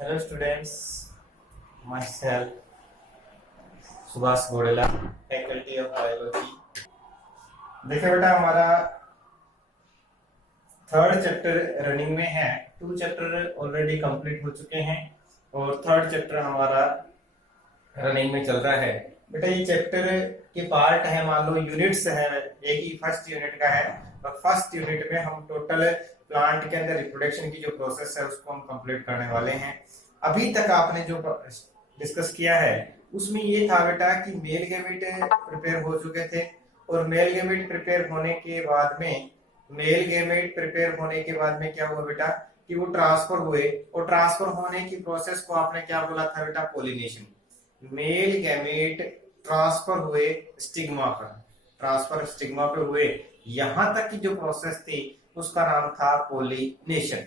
Hello students, myself Subhash Ghodela, faculty of biology. देखिए बेटा, हमारा थर्ड चैप्टर रनिंग में है। 2 चैप्टर ऑलरेडी कंप्लीट हो चुके हैं और थर्ड चैप्टर हमारा रनिंग में चल रहा है। बेटा ये चैप्टर के पार्ट है, मान लो यूनिट्स है, एक ही फर्स्ट यूनिट का है। और फर्स्ट यूनिट में हम टोटल प्लांट के अंदर रिप्रोडक्शन की जो प्रोसेस है उसको हम कंप्लीट करने वाले हैं। अभी तक आपने जो डिस्कस किया है उसमें ये था बेटा कि मेल गैमेट प्रिपेयर हो चुके थे और मेल गैमेट प्रिपेयर होने के बाद में क्या हुआ बेटा कि वो ट्रांसफर हुए, और ट्रांसफर होने की प्रोसेस को आपने क्या बोला था बेटा? पोलिनेशन। मेल गैमेट ट्रांसफर हुए स्टिग्मा पर हुए, यहां तक की जो प्रोसेस थी उसका नाम था पोलिनेशन।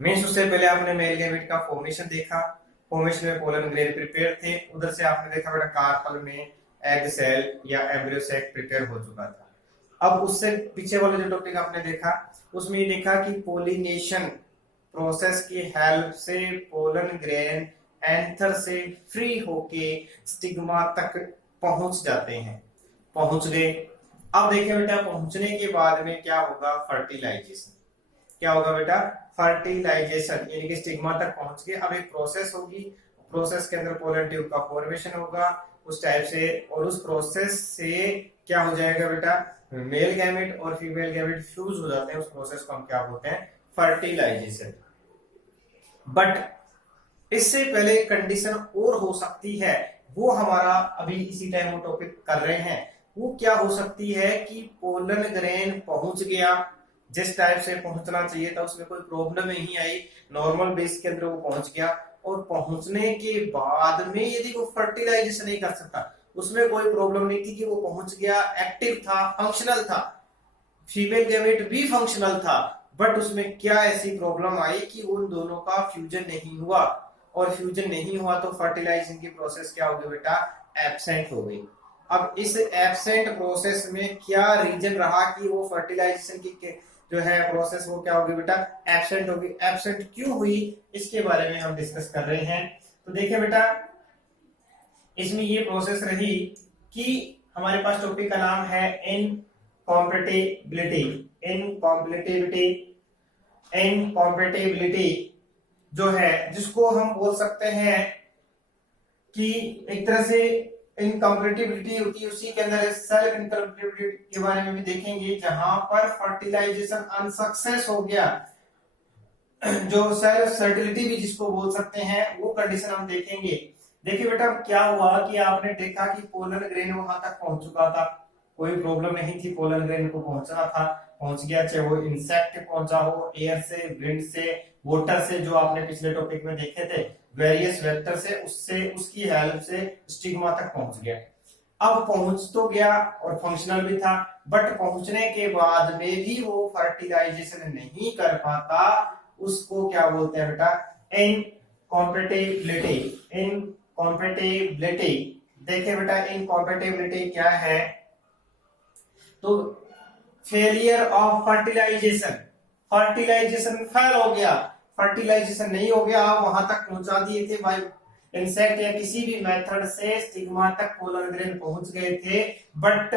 मीन्स उससे पहले आपने मेल गैमेट का फॉर्मेशन देखा, फॉर्मेशन में पोलन ग्रेन प्रिपेयर थे, उधर से आपने देखा बेटा कार्पल में एग सेल या एम्ब्रियो सेक प्रिपेयर हो चुका था। अब उससे पीछे वाला जो टॉपिक आपने देखा उसमें ये देखा कि पोलिनेशन प्रोसेस की हेल्प से पोलन ग्रेन एंथर से फ्री होके स्टिग्मा तक पहुंच जाते हैं। पहुंच गए। अब देखिए बेटा, पहुंचने के बाद में क्या होगा? फर्टिलाइजेशन। क्या होगा बेटा? फर्टिलाइजेशन, यानी कि स्टिग्मा तक पहुंच गए। अब एक प्रोसेस होगी, प्रोसेस के अंदर पोलन ट्यूब का फॉर्मेशन होगा उस टाइप से, और उस प्रोसेस से क्या हो जाएगा बेटा? मेल गैमेट और फीमेल गैमेट फ्यूज हो जाते हैं। उस प्रोसेस को हम क्या बोलते हैं? फर्टिलाइजेशन। बट इससे पहले कंडीशन और हो सकती है, वो हमारा अभी इसी टाइम वो टॉपिक कर रहे हैं। वो क्या हो सकती है कि पोलन ग्रेन पहुंच गया, जिस टाइप से पहुंचना चाहिए था उसमें कोई प्रॉब्लम नहीं आई, नॉर्मल बेस के अंदर वो पहुंच गया, और पहुंचने के बाद में यदि वो फर्टिलाइजेशन नहीं कर सकता, उसमें कोई प्रॉब्लम नहीं थी कि वो पहुंच गया, एक्टिव था, फंक्शनल था, फीमेल गैमेट भी फंक्शनल था, बट उसमें क्या ऐसी प्रॉब्लम आई कि उन दोनों का फ्यूजन नहीं हुआ, और फ्यूजन नहीं हुआ तो फर्टिलाइजेशन की प्रोसेस क्या होगी बेटा? एब्सेंट हो गई। अब इस एब्सेंट प्रोसेस में क्या रीजन रहा कि वो फर्टिलाइजेशन की जो है प्रोसेस वो क्या होगी बेटा? एब्सेंट होगी। एब्सेंट क्यों हुई इसके बारे में हम डिस्कस कर रहे हैं। तो देखिए बेटा, इसमें ये प्रोसेस रही कि हमारे पास टॉपिक का नाम है इनकॉम्पेटिबिलिटी। इनकॉम्पेटिबिलिटी जो है, जिसको हम बोल सकते हैं कि एक तरह से इनकम्पेटिबिलिटी होती है, उसी के अंदर सेल्फ इनकम्पेटिबिलिटी के बारे में भी देखेंगे, जहां पर फर्टिलाइजेशन अनसक्सेस हो गया, जो सेल्फ फर्टिलिटी भी जिसको बोल सकते हैं, वो कंडीशन हम देखेंगे। देखिए बेटा, क्या हुआ कि आपने देखा कि पोलन ग्रेन वहां तक पहुंच चुका था, कोई प्रॉब्लम नहीं थी, पोलन ग्रेन को पहुंचना था, पहुंच गया, चाहे वो इंसेक्ट पहुंचा हो, एयर से, विंड से, वाटर से, जो आपने पिछले टॉपिक में देखे थे, वेरियस वेक्टर से, उससे उसकी हेल्प से स्टिग्मा तक पहुंच गया। अब पहुंच तो गया और फंक्शनल भी था, बट पहुंचने के बाद में भी वो फर्टिलाइजेशन नहीं कर पाता, उसको क्या बोलते हैं बेटा? इनकॉम्पेटिबिलिटी। इनकॉम्पेटिबिलिटी, देखिए बेटा, इनकॉम्पेटिबिलिटी क्या है? तो failure of fertilization, fertilization fail हो गया, फर्टिलाइजेशन नहीं हो गया, वहां तक पहुंचा दिए थे बाय इंसेक्ट या किसी भी मेथड से, स्टिग्मा तक पोलन ग्रेन पहुंच गए थे, बट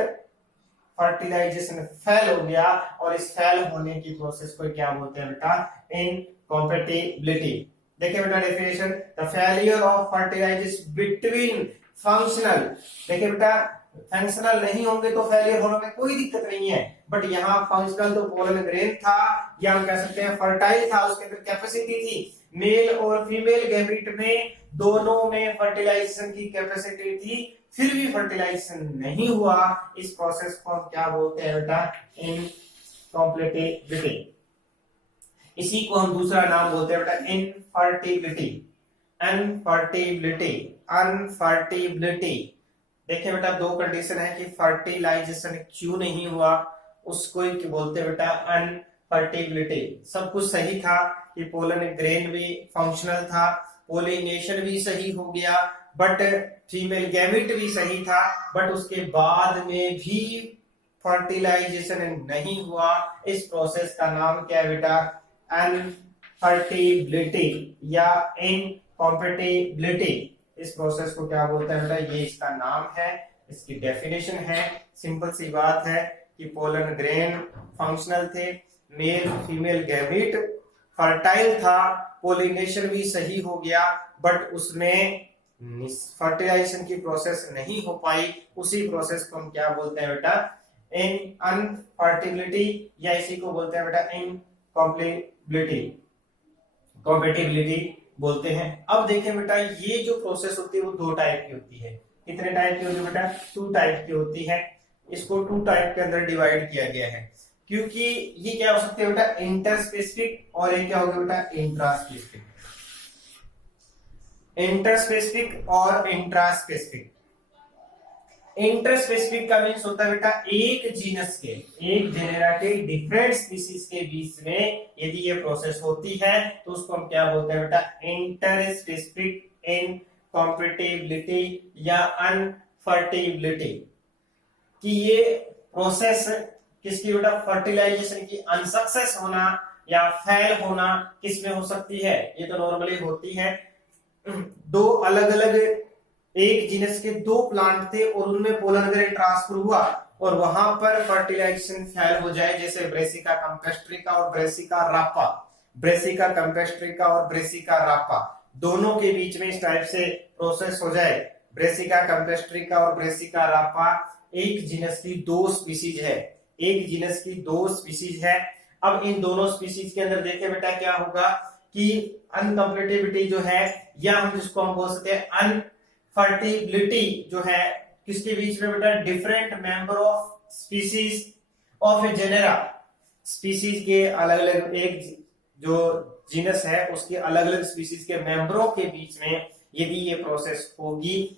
फर्टिलाइजेशन फेल हो गया, और इस फेल होने की प्रोसेस को क्या बोलते हैं बेटा? इनकॉम्पेटिबिलिटी। देखिए बेटा definition, the failure of fertilization between functional. देखिए बेटा, फंक्शनल नहीं होंगे तो फेलियर होने में कोई दिक्कत नहीं है, बट यहाँ फंक्शनल तो पोलन ग्रेन था, या हम कह सकते हैं फर्टाइल था, उसके अंदर कैपेसिटी थी, मेल और फीमेल गैमेट में दोनों में फर्टिलाइजेशन की कैपेसिटी थी, फिर भी फर्टिलाइजेशन नहीं हुआ, इस प्रोसेस को हम क्या बोलते हैं बेटा? इनकॉम्पेटिबिलिटी। इसी को हम दूसरा नाम बोलते हैं बेटा इनफर्टिबिलिटी। अनफर्टिबिलिटी, अनफर्टिबिलिटी। देखिए बेटा, दो कंडीशन है कि फर्टिलाइजेशन क्यों नहीं हुआ, उसको ही बोलते हैं बेटा अनफर्टिबिलिटी। सब कुछ सही था कि पोलन ग्रेन भी फंक्शनल था, पोलिनेशन भी सही हो गया, बट फीमेल गैमेट भी सही था, बट उसके बाद में भी फर्टिलाइजेशन नहीं हुआ। इस प्रोसेस का नाम क्या है बेटा? इनफर्टिलिटी या इनकॉम्पेटिबिलिटी, इस प्रोसेस को क्या बोलते हैं बेटा, ये इसका नाम है, इसकी डेफिनेशन है। सिंपल सी बात है कि पोलन ग्रेन फंक्शनल थे, मेल फीमेल गैमीट फर्टाइल था, पोलिनेशन भी सही हो गया, बट उसमें फर्टिलाइजेशन की प्रोसेस नहीं हो पाई। उसी प्रोसेस को हम क्या बोलते हैं बेटा, इन अनफर्टिलिटी, या इसी को बोलते हैं बेटा इनकॉम्पेटिबिलिटी, कॉम्पेटिबिलिटी बोलते हैं। अब देखें बेटा, ये जो प्रोसेस होती है वो दो टाइप की होती है। कितने टाइप की होती है बेटा, 2 टाइप की होती है। इसको 2 टाइप के अंदर डिवाइड किया गया है, क्योंकि ये क्या हो सकते हैं बेटा, इंटरस्पेसिफिक, और ये क्या होगा बेटा, इंट्रास्पेसिफिक। इंटरस्पेसिफिक और इंट्रास्पेसिफिक। इंटरस्पेसिफिक का मीन्स होता है बेटा, एक जीनस के, एक जेनेरा के डिफरेंट स्पीसीज के बीच में यदि ये प्रोसेस होती है तो उसको हम क्या बोलते हैं बेटा, इंटरस्पेसिफिक इनकॉम्पेटिबिलिटी या अनफर्टिबिलिटी। कि ये प्रोसेस किसकी बेटा, फर्टिलाइजेशन की अनसक्सेस होना या फेल होना किस में हो सकती है, ये तो नॉर्मली होती है। दो अलग अलग, एक जीनस के 2 प्लांट थे और उनमें पोलन ग्रेन ट्रांसफर हुआ और वहां पर फर्टिलाइजेशन फेल हो जाए, जैसे ब्रेसिका कैम्पेस्ट्रिका और ब्रेसिका रापा, ब्रेसिका कैम्पेस्ट्रिका और ब्रेसिका रापा, दोनों के बीच में इस टाइप से प्रोसेस हो जाए। ब्रेसिका कैम्पेस्ट्रिका और ब्रेसिका रापा एक जीनस की 2 स्पीसीज है, एक जीनस की 2 स्पीसीज है। अब इन दोनों स्पीसीज के अंदर देखें बेटा क्या होगा कि अनकम्पेटिबिलिटी जो है, या हम जिसको हम बोल सकते हैं अनफर्टिबिलिटी जो है, किसके बीच में बेटा, different member of species of A genera, species के अलग अलग, एक जो जीनस है उसके अलग अलग स्पीसीज के मेंबरों के बीच में यदि ये प्रोसेस होगी,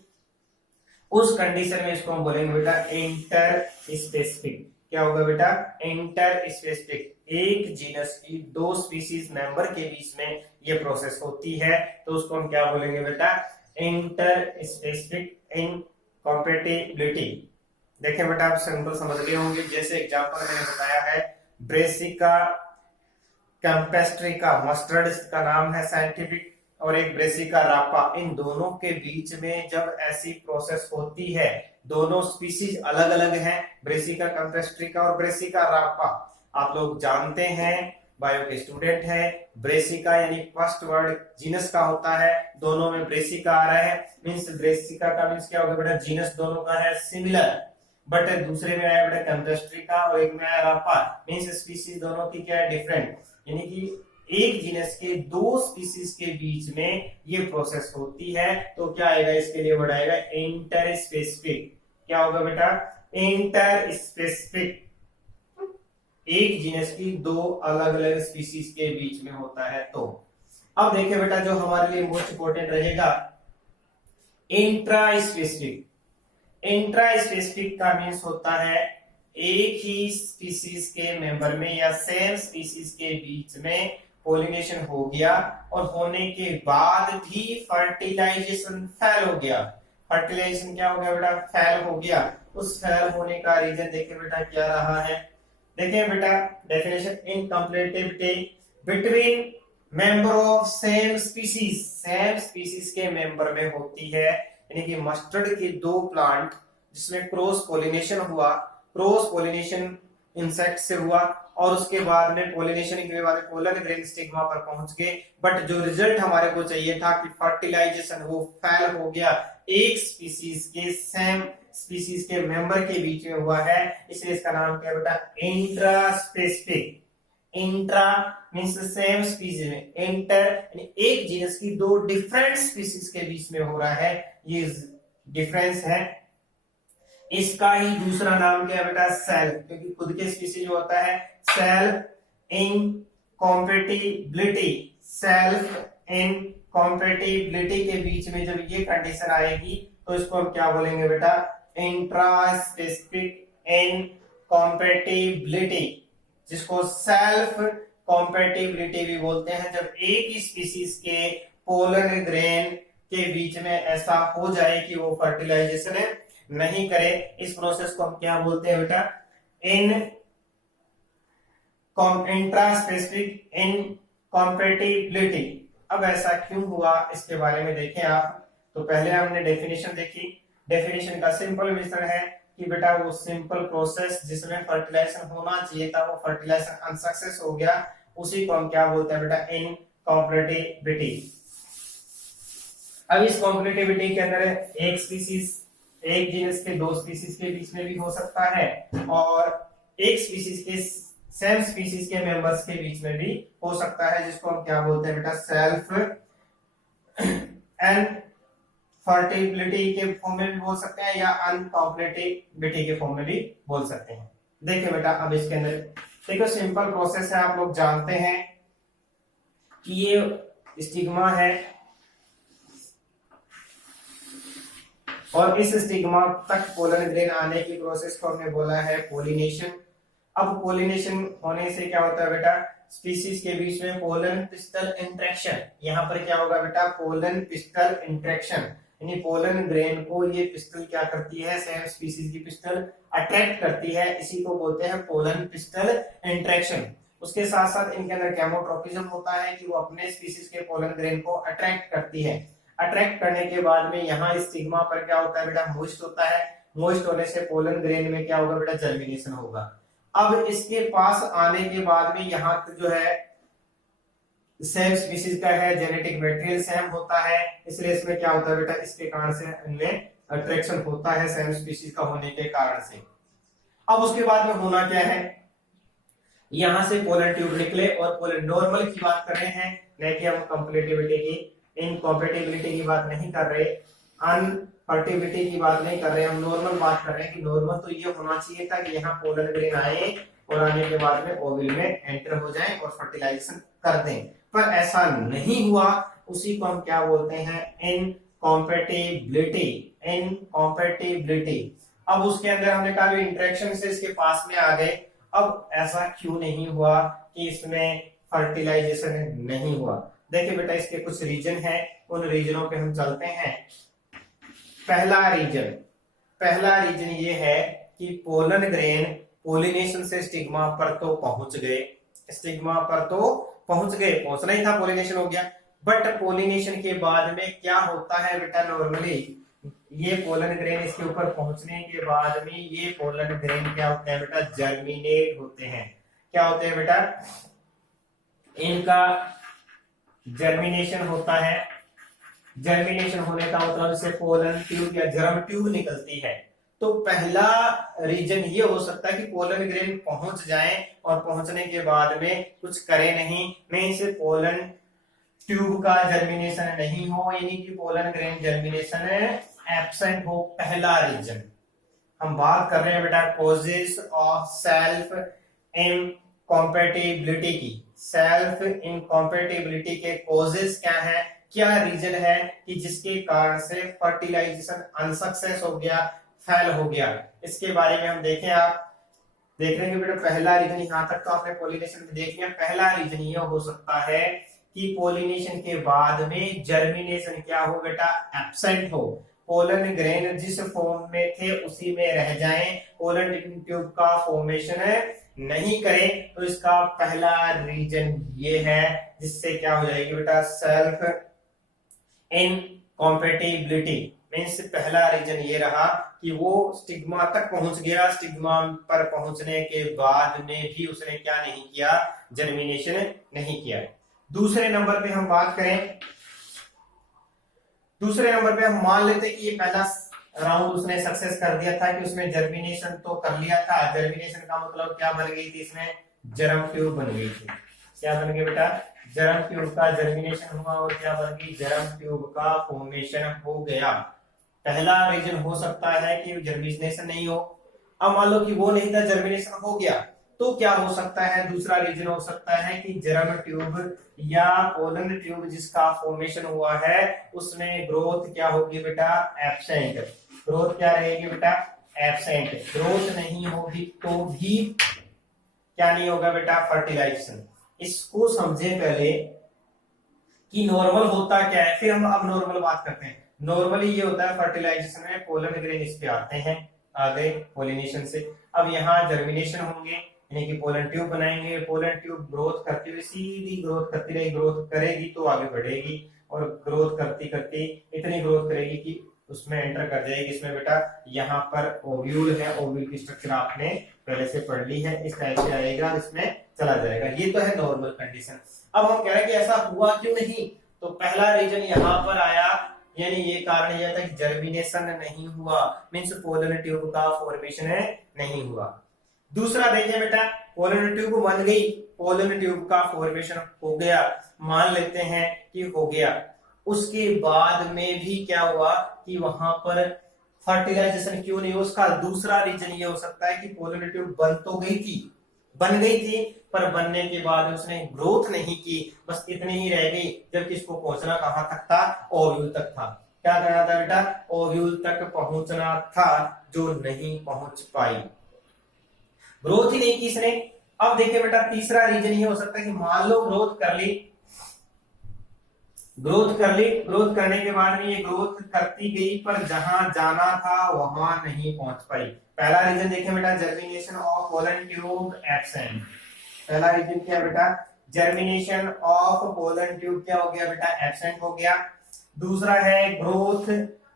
उस कंडीशन में इसको हम बोलेंगे बेटा इंटर स्पेसिफिक। क्या होगा बेटा, इंटर स्पेसिफिक। एक जीनस की 2 स्पीसीज मेंबर के बीच में ये प्रोसेस होती है तो उसको हम क्या बोलेंगे बेटा, इंटर स्पेसिफिक इनकॉम्पेटिबिलिटी। देखें बेटा, आप सिंपल समझ गए होंगे, जैसे एग्जांपल मैंने बताया है, ब्रेसिका कैम्पेस्ट्रिका मस्टर्ड इसका नाम है साइंटिफिक, और एक ब्रेसिका रापा, इन दोनों के बीच में जब ऐसी प्रोसेस होती है, दोनों स्पीसीज अलग अलग हैं, ब्रेसिका कैम्पेस्ट्रिका और ब्रेसिका रापा। आप लोग जानते हैं, बायो के स्टूडेंट हैं, ब्रेसिका यानी फर्स्ट वर्ड जीनस का होता है, दोनों में ब्रेसिका आ रहा है, मींस ब्रेसिका का मींस क्या होगा बेटा, जीनस दोनों का है सिमिलर, बट दूसरे में आया बेटा कैम्पेस्ट्रिका और एक में आया रापा, मींस स्पीसीज दोनों की क्या है, डिफरेंट। यानी कि एक जीनस के 2 स्पीसीज के बीच में ये प्रोसेस होती है तो क्या आएगा, इसके लिए वर्ड आएगा इंटर स्पेसिफिक। क्या होगा बेटा, इंटर स्पेसिफिक। एक जीनस की 2 अलग अलग स्पीसीज के बीच में होता है। तो अब देखिए बेटा, जो हमारे लिए मोस्ट इंपोर्टेंट रहेगा, इंट्रा स्पेसिफिक। इंट्रा स्पेसिफिक का मीन्स होता है एक ही स्पीसीज के मेंबर में या सेम स्पीसीज के बीच में पोलिनेशन हो गया और होने के बाद भी फर्टिलाइजेशन फेल हो गया। फर्टिलाइजेशन क्या हो गया बेटा, फेल हो गया। उस फेल होने का रीजन देखिए बेटा क्या रहा है, देखिए बेटा definition, incompatibility between member of same species, same species के मेंबर में होती है। यानी कि मस्टर्ड के 2 प्लांट जिसमें क्रॉस पोलिनेशन हुआ, क्रॉस पोलिनेशन इंसेक्ट से हुआ और उसके बाद में पोलिनेशन के बाद पोलन ग्रेन स्टिग्मा पर पहुंच गए, बट जो रिजल्ट हमारे को चाहिए था कि फर्टिलाइजेशन वो फेल हो गया, एक स्पीसीज के सेम स्पीसीज के मेंबर के बीच में हुआ है, इसलिए इसका नाम क्या है बेटा, intra specific. Intra means same species में, इंटर यानी एक जीनस की 2 डिफरेंट स्पीसीज के बीच में हो रहा है, ये डिफरेंस है। इसका ही दूसरा नाम क्या है बेटा, सेल्फ, क्योंकि खुद के स्पीसीज होता है सेल्फ इनकॉम्पेटिबिलिटी। सेल्फ इनकॉम्पेटिबिलिटी के बीच में जब ये कंडीशन आएगी तो इसको हम क्या बोलेंगे बेटा, इंट्रा स्पेसिफिक इनकॉम्पेटिबिलिटी, जिसको सेल्फ कॉम्पेटिबिलिटी भी बोलते हैं। जब एक ही स्पीसीज के पोलन ग्रेन के बीच में ऐसा हो जाए कि वो फर्टिलाइजेशन नहीं करे, इस प्रोसेस को हम क्या बोलते हैं बेटा, इंट्रा स्पेसिफिक कॉम्पेटिबिलिटी। अब ऐसा क्यों हुआ इसके बारे में देखें आप। तो पहले हमने डेफिनेशन देखी। डेफिनेशन का सिंपल विवरण है कि बेटा वो सिंपल प्रोसेस जिसमें फर्टिलाइजेशन होना चाहिए था वो फर्टिलाइजेशन अनसक्सेस हो गया, उसी को हम क्या बोलते हैं बेटा, इनकॉम्पेटिबिलिटी। अब इस कॉम्पेटिबिलिटी के अंदर एक स्पीसीज, एक जीनस के दो स्पीसीज के बीच में भी हो सकता है और एक स्पीसीज के सेम स्पीसीज के मेंबर्स के बीच में भी हो सकता है, जिसको हम क्या बोलते हैं बेटा, सेल्फ एंड फर्टिलिटी के फॉर्म में भी बोल सकते हैं या अनकॉम्पेटिबिलिटी के फॉर्म में भी बोल सकते हैं। देखिए बेटा अब इसके अंदर देखो सिंपल प्रोसेस है, आप लोग जानते हैं कि ये स्टिग्मा है और इस स्टिग्मा तक पोलन ग्रेन आने की प्रोसेस को हमने बोला है पोलिनेशन। अब पोलिनेशन होने से क्या होता है बेटा, स्पीसीज के बीच में पोलन पिस्टल इंटरेक्शन। यहाँ पर क्या होगा बेटा, पोलन पिस्टल इंटरेक्शन, यानी पोलन ग्रेन को ये पिस्टल क्या करती है, सेम स्पीसीज की पिस्टल अट्रैक्ट करती है, इसी को बोलते हैं पोलन पिस्टल इंटरेक्शन। उसके साथ साथ इनके अंदर कैमोट्रोपिज्म होता है कि वो अपने स्पीसीज के पोलन ग्रेन को अट्रैक्ट करती है। अट्रैक्ट करने के बाद में यहाँ स्टिग्मा पर क्या होता है बेटा, मोइस्ट होता है। मोइस्ट होने से पोलन ग्रेन में क्या होगा बेटा, जर्मिनेशन होगा। अब इसके पास आने के बाद में यहाँ जो है सेम स्पीसीज का है, जेनेटिक मटेरियल सेम होता है, इसलिए इसमें क्या होता है बेटा, इसके कारण से इनमें अट्रैक्शन होता है सेम स्पीसीज का होने के कारण से। अब उसके बाद में होना क्या है, यहां से पोलन ट्यूब निकले और पोलन नॉर्मल की बात कर रहे हैं, नहीं कि हम कंपेटिबिलिटी की, इनकॉम्पेटिबिलिटी की बात नहीं कर रहे, अनफर्टिलिटी की बात नहीं कर रहे, हम नॉर्मल बात कर रहे हैं कि नॉर्मल तो ये होना चाहिए था कि यहाँ पोलन ग्रेन आए और आने के बाद में ओविल में एंटर हो जाए और फर्टिलाइजेशन कर दें, पर ऐसा नहीं हुआ। उसी को हम क्या बोलते हैं, इनकॉम्पेटिबिलिटी। इनकॉम्पेटिबिलिटी। अब उसके अंदर हमने कहा इंटरेक्शन से इसके पास में आ गए। अब ऐसा क्यों नहीं हुआ कि इसमें फर्टिलाइजेशन नहीं हुआ। देखिए बेटा इसके कुछ रीजन है, उन रीजनों पे हम चलते हैं। पहला रीजन ये है कि पोलन ग्रेन पोलिनेशन से स्टिग्मा पर तो पहुंच गए, स्टिग्मा पर तो पहुंच गए, पहुंचना ही था, पोलिनेशन हो गया। बट पोलिनेशन के बाद में क्या होता है बेटा, नॉर्मली ये पोलन ग्रेन इसके ऊपर पहुंचने के बाद में ये पोलन ग्रेन क्या होते हैं बेटा, जर्मिनेट होते हैं। क्या होते हैं बेटा, इनका जर्मिनेशन होता है। जर्मिनेशन होने का मतलब इससे पोलन ट्यूब या जर्म ट्यूब निकलती है। तो पहला रीजन ये हो सकता है कि पोलन ग्रेन पहुंच जाए और पहुंचने के बाद में कुछ करे नहीं, में से पोलन ट्यूब का जर्मिनेशन नहीं हो, यानी कि पोलन ग्रेन जर्मिनेशन एब्सेंट हो। पहला रीजन हम बात कर रहे हैं बेटा कॉजेस ऑफ सेल्फ इनकॉम्पेटिबिलिटी की। सेल्फ इनकॉम्पेटिबिलिटी के कॉजेस क्या है, क्या रीजन है कि जिसके कारण से फर्टिलाइजेशन अनसक्सेस हो गया, फेल हो गया, इसके बारे में हम देखें। आप देख रहे हैं बेटा पहला रीजन, यहां तक तो आपने पोलिनेशन में देख लिया। पहला रीजन ये हो सकता है कि पोलिनेशन के बाद में जर्मिनेशन क्या हो बेटा, एब्सेंट हो। पोलन ग्रेन जिस फॉर्म में थे उसी में रह जाएं, पोलन ट्यूब का फॉर्मेशन नहीं करें। तो इसका पहला रीजन ये है जिससे क्या हो जाएगी बेटा, सेल्फ इनकॉम्पेटिबिलिटी। मींस पहला रीजन ये रहा कि वो स्टिग्मा तक पहुंच गया, स्टिग्मा पर पहुंचने के बाद में भी उसने क्या नहीं किया, जर्मिनेशन नहीं किया। दूसरे नंबर पे हम बात करें, दूसरे नंबर पे हम मान लेते कि ये पहला राउंड उसने सक्सेस कर दिया था कि उसने जर्मिनेशन तो कर लिया था। जर्मिनेशन का मतलब क्या बन गई थी, इसमें जर्म ट्यूब बन गई थी। क्या बन गई बेटा, जर्म ट्यूब का जर्मिनेशन हुआ और क्या बन गई, जर्म ट्यूब का फॉर्मेशन हो गया। पहला रीजन हो सकता है कि जर्मिनेशन नहीं हो। अब मान लो कि वो नहीं था, जर्मिनेशन हो गया, तो क्या हो सकता है, दूसरा रीजन हो सकता है कि जर्म ट्यूब या पोलन ट्यूब जिसका फॉर्मेशन हुआ है उसमें ग्रोथ क्या होगी बेटा, एब्सेंट। ग्रोथ क्या रहेगी बेटा, एब्सेंट। ग्रोथ नहीं होगी तो भी क्या नहीं होगा बेटा, फर्टिलाइजेशन। इसको समझे पहले कि नॉर्मल होता क्या है, फिर हम अब नॉर्मल बात करते हैं। नॉर्मली ये होता है फर्टिलाइजेशन में पोलन ग्रेन इस पे आते हैं, आ गए पोलिनेशन से। अब यहाँ जर्मिनेशन होंगे, यानी कि पोलन ट्यूब बनाएंगे। पोलन ट्यूब ग्रोथ करते हुए सीधी ग्रोथ करती रहेगी, ग्रोथ करेगी तो आगे बढ़ेगी और ग्रोथ करती करती इतनी ग्रोथ करेगी कि उसमें एंटर कर जाएगी। इसमें बेटा यहाँ पर ओव्यूल है, ओव्यूल की स्ट्रक्चर आपने पहले से पढ़ ली है, इस टाइप से आएगा, इसमें चला जाएगा। ये तो है नॉर्मल कंडीशन। अब हम कह रहे हैं कि ऐसा हुआ क्यों नहीं, तो पहला रीजन यहाँ पर आया, यानी ये कारण यह था कि जर्मिनेशन नहीं हुआ, मींस पोलन ट्यूब का फॉर्मेशन नहीं हुआ। दूसरा देखिए बेटा, पोलन ट्यूब बन गई, पोलन ट्यूब का फॉर्मेशन हो गया, मान लेते हैं कि हो गया। उसके बाद में भी क्या हुआ कि वहां पर फर्टिलाइजेशन क्यों नहीं, उसका दूसरा रीजन ये हो सकता है कि पोलन ट्यूब बन तो गई थी, बन गई थी, पर बनने के बाद उसने ग्रोथ नहीं की, बस इतनी ही रह गई, जबकि इसको पहुंचना कहां तक था, ओव्यूल तक था। क्या करना था बेटा, ओव्यूल तक पहुंचना था, जो नहीं पहुंच पाई, ग्रोथ ही नहीं की इसने। अब देखिए बेटा, तीसरा रीजन ये हो सकता है कि मान लो ग्रोथ कर ली, ग्रोथ कर ली, ग्रोथ करने के बाद में ये ग्रोथ करती गई, पर जहां जाना था वहां नहीं पहुंच पाई। पहला रीजन देखिए बेटा, germination of pollen tube absent. पहला रीजन क्या बेटा, जर्मिनेशन ऑफ पोलन ट्यूब क्या हो गया बेटा, एब्सेंट हो गया। दूसरा है growth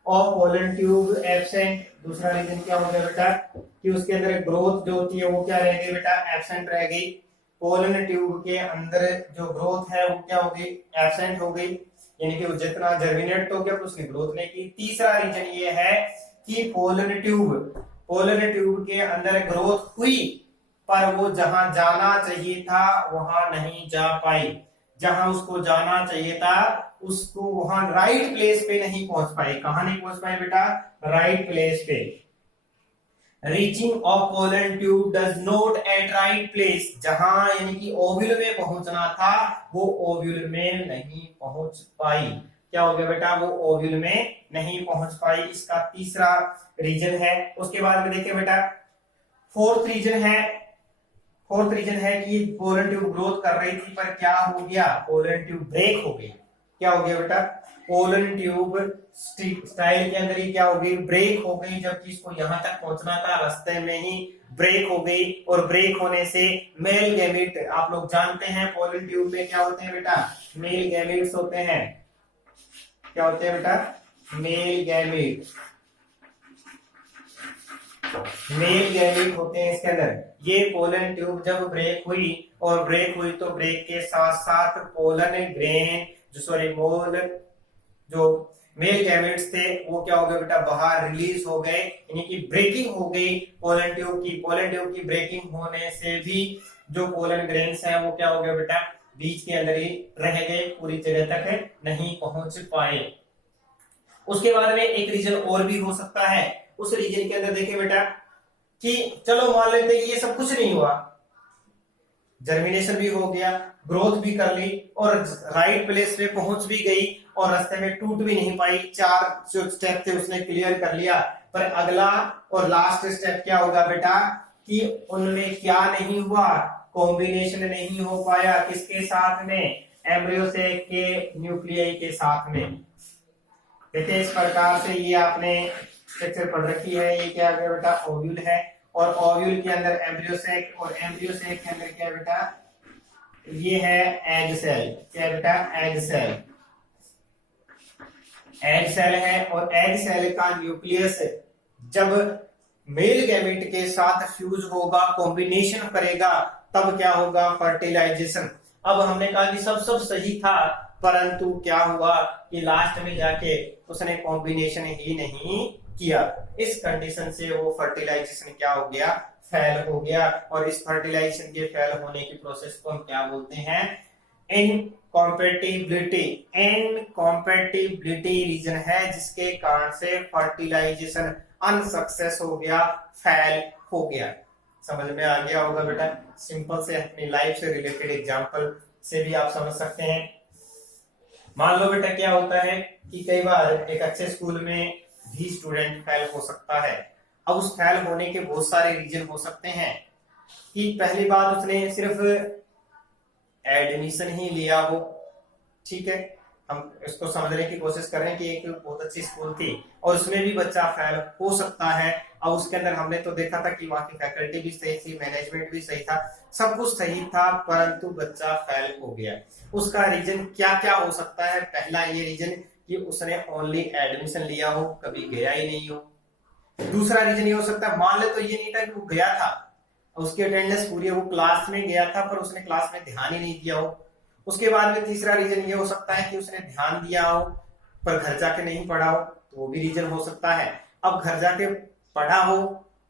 of pollen tube absent. दूसरा रीजन क्या हो गया बेटा कि उसके अंदर ग्रोथ जो होती है वो क्या रह गई बेटा, एब्सेंट रह गई। पोलन ट्यूब के अंदर जो ग्रोथ है वो क्या हो गई, एब्सेंट हो गई, यानी कि वो जितना जर्मिनेट तो गया उसकी ग्रोथ नहीं की। तीसरा रीजन ये है कि पोलन ट्यूब के अंदर ग्रोथ हुई, पर वो जहां जाना चाहिए था वहां नहीं जा पाई, जहां उसको जाना चाहिए था उसको वहां राइट प्लेस पे नहीं पहुंच पाई। कहां नहीं पहुंच पाई बेटा, राइट प्लेस पे। Reaching of pollen tube does not at right place, जहां यानी कि ओव्यूल में पहुंचना था वो ओव्यूल में नहीं पहुंच पाई। क्या हो गया बेटा, वो ओव्यूल में नहीं पहुंच पाई, इसका तीसरा रीजन है। उसके बाद में देखिए बेटा, फोर्थ रीजन है कि पोलन ट्यूब ग्रोथ कर रही थी, पर क्या हो गया, पोलन ट्यूब ब्रेक हो गई। क्या हो गया बेटा, पोलन ट्यूब स्टाइल के अंदर ही क्या हो गई, ब्रेक हो गई, जबकि इसको यहां तक पहुंचना था रास्ते में ही ब्रेक हो गई। और ब्रेक होने से मेल गैमेट, आप लोग जानते हैं पोलन ट्यूब में क्या होते हैं बेटा, मेल गैमेट्स होते हैं। क्या होते हैं बेटा, मेल गैमेट, मेल गैमेट होते हैं इसके अंदर। ये पोलन ट्यूब जब ब्रेक हुई, और ब्रेक हुई तो ब्रेक के साथ साथ पोलन ग्रेन जो मेल गैमेट्स थे वो क्या हो गए बेटा, बाहर रिलीज हो गए, यानी कि ब्रेकिंग हो गई पोलन ट्यूब की ब्रेकिंग होने से भी जो पोलन ग्रेन्स हैं वो क्या हो गए बेटा, बीच के अंदर ही रह गए, पूरी जगह तक नहीं पहुंच पाए। उसके बाद में एक रीजन और भी हो सकता है, उस रीजन के अंदर देखिए बेटा कि चलो मान लेते हैं ये सब कुछ नहीं हुआ, जर्मिनेशन भी हो गया, ग्रोथ भी कर ली और राइट प्लेस पे पहुंच भी गई और रास्ते में टूट भी नहीं पाई, 4 जो स्टेप थे उसने क्लियर कर लिया। पर अगला और लास्ट स्टेप क्या होगा बेटा कि उनमें क्या नहीं हुआ, कॉम्बिनेशन नहीं हो पाया, किसके साथ में, एम्ब्रियो से के न्यूक्लियाई के साथ में। देखिए इस प्रकार से ये आपने स्ट्रक्चर पढ़ रखी है। ये क्या है बेटा, ओव्यूल है, और ओव्यूल के अंदर एम्ब्रियो सेक, और एम्ब्रियो सेक के अंदर क्या है बेटा, ये है एग सेल। क्या है बेटा, एग सेल, एग सेल है। और एग सेल का न्यूक्लियस जब मेल गैमेट के साथ फ्यूज होगा, कॉम्बिनेशन करेगा, तब क्या होगा, फर्टिलाइजेशन। अब हमने कहा कि सब सही था, परंतु क्या हुआ कि लास्ट में जाके उसने कॉम्बिनेशन ही नहीं किया। इस कंडीशन से वो फर्टिलाइजेशन क्या हो गया, फेल हो गया। और इस फर्टिलाइजेशन के फेल होने की प्रोसेस को हम क्या बोलते हैं, इनकॉम्पेटिबिलिटी। इनकॉम्पेटिबिलिटी रीजन है जिसके कारण से फर्टिलाइजेशन अनसक्सेस हो गया, फेल हो गया। समझ में आ गया होगा बेटा, सिंपल से अपनी लाइफ से रिलेटेड एग्जांपल से भी आप समझ सकते हैं। मान लो बेटा क्या होता है कि कई बार एक अच्छे स्कूल में भी स्टूडेंट फेल हो सकता है। अब उस फेल होने के बहुत सारे रीजन हो सकते हैं कि पहली बात उसने सिर्फ एडमिशन ही लिया हो, ठीक है, हम इसको समझने की कोशिश कर रहे हैं कि एक बहुत अच्छी स्कूल थी और उसमें भी बच्चा फेल हो सकता है। और उसके अंदर हमने तो देखा था कि वहां की फैकल्टी भी सही थी, मैनेजमेंट भी सही था, सब कुछ सही था, परंतु बच्चा फेल हो गया। उसका रीजन क्या क्या हो सकता है? पहला ये रीजन कि उसने ओनली एडमिशन लिया हो, कभी गया ही नहीं हो। दूसरा रीजन ये हो सकता है, मान ले तो ये नहीं था कि वो गया था, उसकी अटेंडेंस पूरी है, वो क्लास में गया था पर उसने क्लास में ध्यान ही नहीं दिया हो। उसके बाद में तीसरा रीजन ये हो सकता है कि उसने ध्यान दिया हो पर घर जाके नहीं पढ़ा हो, तो वो भी रीजन हो सकता है। अब घर जाके पढ़ा हो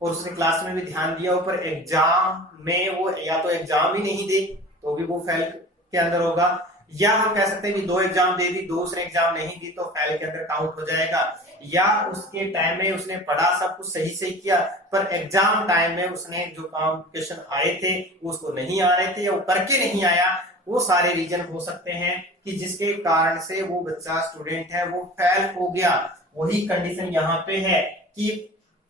और उसने क्लास में भी ध्यान दिया हो पर एग्जाम में वो या तो एग्जाम ही नहीं दे, तो भी वो फेल के अंदर होगा। या हम कह सकते हैं कि 2 एग्जाम दे दी, 2 उसने एग्जाम नहीं दी, तो फेल के अंदर काउंट हो जाएगा। या उसके टाइम में उसने पढ़ा, सब कुछ सही से किया, पर एग्जाम टाइम में उसने जो क्वेश्चन आए थे वो उसको नहीं आ रहे थे या वो करके नहीं आया। वो सारे रीजन हो सकते हैं कि जिसके कारण से वो बच्चा स्टूडेंट है वो फेल हो गया। वही कंडीशन यहाँ पे है कि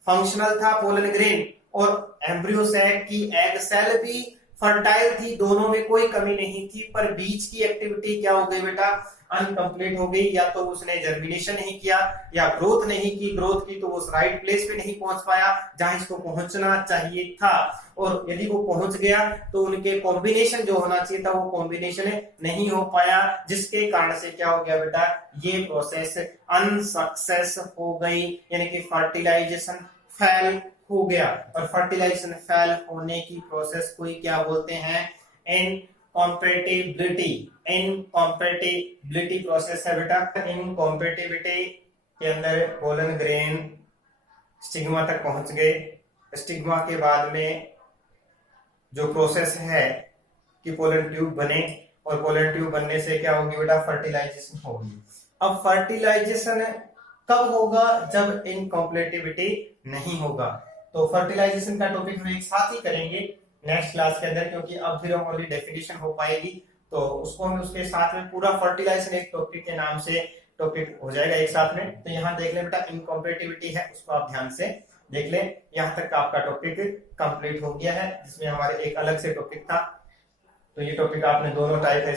फंक्शनल था पोलन ग्रेन और एम्ब्रियो सैक की एग सेल भी फर्टाइल थी, दोनों में कोई कमी नहीं थी, पर बीच की एक्टिविटी क्या हो गई बेटा? अनकंप्लीट हो गई। या तो उसने जर्मिनेशन नहीं किया या ग्रोथ नहीं की, ग्रोथ की तो उस राइट प्लेस पे नहीं पहुंच पाया जहां इसको पहुंचना चाहिए था, और यदि वो पहुंच गया तो उनके कॉम्बिनेशन जो होना चाहिए था वो कॉम्बिनेशन नहीं हो पाया, जिसके कारण से क्या हो गया बेटा? ये प्रोसेस अनसक्सेस हो गई, यानी कि फर्टिलाइजेशन फेल हो गया। और फर्टिलाइजेशन फेल होने की प्रोसेस को ही क्या बोलते हैं? इनकॉम्पेटिबिलिटी। इनकॉम्पेटिबिलिटी प्रोसेस है बेटा। इनकॉम्पेटिबिलिटी के अंदर पोलन ग्रेन स्टिग्मा तक पहुंच गए। स्टिग्मा के बाद में जो प्रोसेस है कि पोलन ट्यूब बने, और पोलन ट्यूब बनने से क्या होगी बेटा? फर्टिलाइजेशन होगी। अब फर्टिलाइजेशन कब होगा? जब इनकॉम्पेटिबिलिटी नहीं होगा। तो फर्टिलाइजेशन का टॉपिक हम एक साथ ही करेंगे नेक्स्ट क्लास के अंदर, क्योंकि अब फिर ओनली डेफिनेशन हो पाएगी, तो उसको हम उसके साथ में पूरा फर्टिलाइजेशन एक टॉपिक के नाम से टॉपिक हो जाएगा एक साथ में। तो यहाँ देख लें बेटा, इनकॉम्पेटिबिलिटी है उसको आप ध्यान से देख लें। यहाँ तक का आपका टॉपिक कंप्लीट हो गया है, जिसमें हमारे एक अलग से टॉपिक था। तो ये टॉपिक आपने दोनों टाइप है